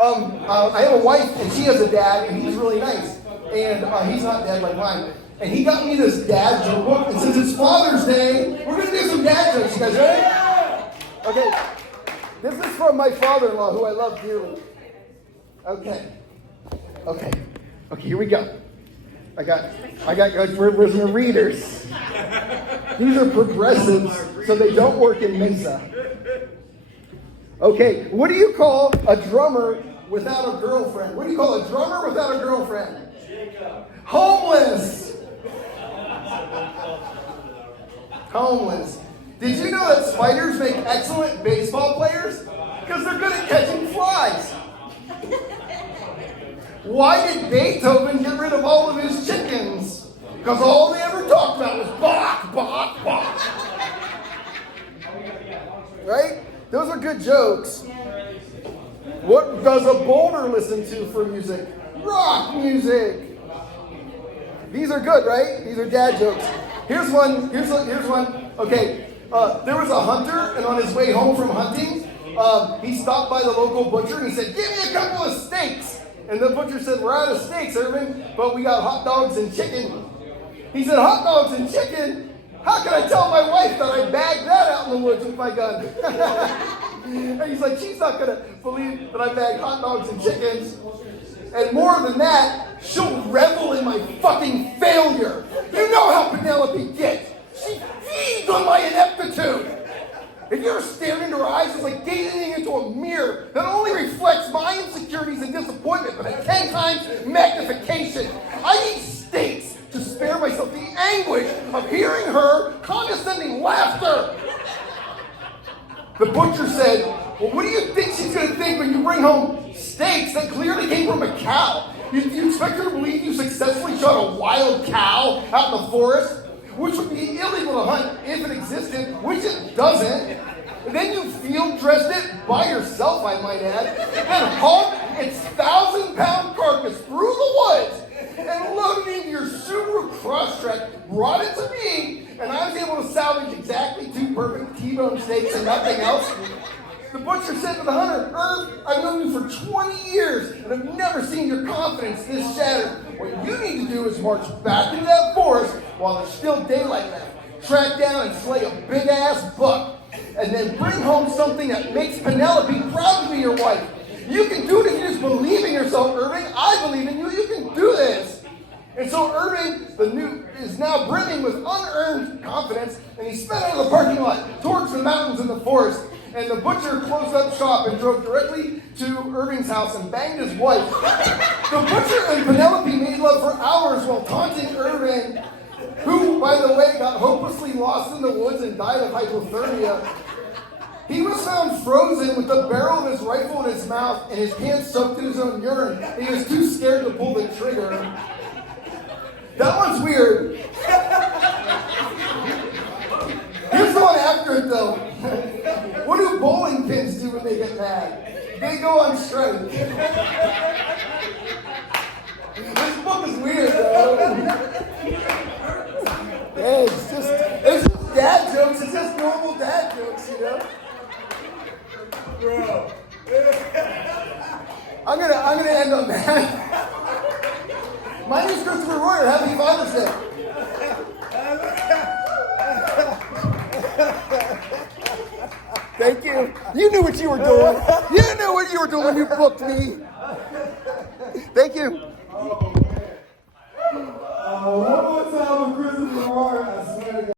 I have a wife, and she has a dad, and he's really nice. And he's not dead like mine. And he got me this dad joke book, and since it's Father's Day, we're going to do some dad jokes. You guys ready? Okay. This is from my father-in-law, who I love dearly. Okay, here we go. I got where's my readers? These are progressives, so they don't work in Mesa. Okay, what do you call a drummer without a girlfriend? What do you call a drummer without a girlfriend? Jacob. Homeless. Homeless. Did you know that spiders make excellent baseball players? Because they're good at catching flies. Why did Beethoven get rid of all of his chickens? Because all they ever talked about was bok, bok, bok. Right? Those are good jokes. What does a boulder listen to for music? Rock music. These are good, right? These are dad jokes. Here's one. Okay, there was a hunter, and on his way home from hunting, he stopped by the local butcher, and he said, "Give me a couple of steaks." And the butcher said, "We're out of steaks, Irvin, but we got hot dogs and chicken." He said, "Hot dogs and chicken? How can I tell my wife that I bagged that out in the woods with my gun?" And he's like, "She's not going to believe that I bagged hot dogs and chickens. And more than that, she'll revel in my fucking failure. You know how Penelope gets. She feeds on my ineptitude. If you ever stared into her eyes, it's like gazing into a mirror that only reflects my insecurities and disappointment, but at 10 times magnification. I eat steaks to spare myself the anguish of hearing her condescending laughter." The butcher said, "Well, what do you think she's going to think when you bring home steaks that clearly came from a cow? You expect her to believe you successfully shot a wild cow out in the forest? Which would be illegal to hunt if it existed, which it doesn't. And then you field dressed it by yourself, I might add, and hauled its 1,000-pound carcass through the woods and loaded it into your Subaru Crosstrek, brought it to me, and I was able to salvage exactly 2 perfect T-bone steaks and nothing else." The butcher said to the hunter, "Irv, I've known you for 20 years, and I've never seen your confidence this shattered. What you need to do is march back into that forest while there's still daylight left, track down and slay a big-ass buck, and then bring home something that makes Penelope proud to be your wife. You can do it if you just believe in yourself, Irving. I believe in you. You can do this." And so Irving, is now brimming with unearned confidence, and he sped out of the parking lot towards the mountains and the forest. And the butcher closed up shop and drove directly to Irving's house and banged his wife. The butcher and Penelope made love for hours while taunting Irving, who, by the way, got hopelessly lost in the woods and died of hypothermia. He was found frozen with the barrel of his rifle in his mouth and his pants soaked in his own urine. He was too scared to pull the trigger. That one's weird. Here's the one after it, though. What do bowling pins do when they get mad? They go on strike. This book is weird, though. Hey, it's just dad jokes. It's just normal dad jokes, you know? Bro. I'm gonna end on that. My name's Christopher Royer. Happy Father's Day. Thank you. You knew what you were doing. You knew what you were doing when you booked me. Thank you. One more time with Christopher Royer. I swear to God.